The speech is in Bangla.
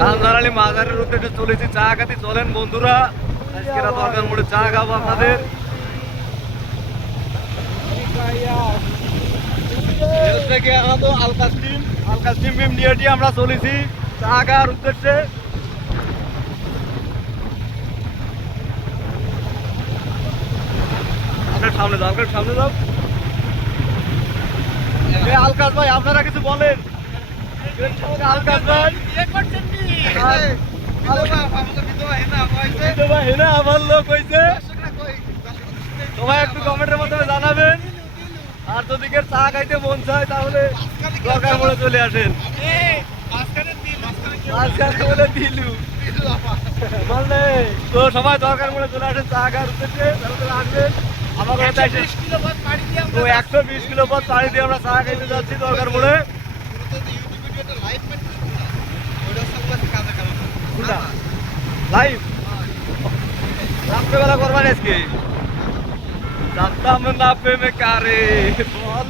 কান্দারালি মাজারের উদ্দেশ্যে চলেছি চা খাতে। চলেন বন্ধুরা, আজকে দরকার মোড়ে চা খাবো আপনাদের। থেকে আমাদের আলকা স্টিম নিয়ে আমরা চলেছি চা খাওয়ার উদ্দেশ্যে। আপনার সামনে যাও, আপনার সামনে যাও। আলকাশ ভাই, আপনারা কিছু বলেন। আলকাশ ভাই আমার লোক হয়েছে, সবাই একটু কমেন্টের মাধ্যমে জানাবেন। আর যদি কেউ চা খাইতে মন চায় তাহলে দরকার মোড়ে চলে আসেন। বলে দিলু বললে তো সবাই দরকার মোড়ে চলে আসেন চা খাওয়ার উদ্দেশ্যে। আসবেন আমার 120 কিলো পথ পাড়ি দিয়ে আমরা চা খাইতে যাচ্ছি দরকার মোড়ে। লাইভ রাত্রেবেলা করবেন আজকে জানতাম না প্রেমে কারে।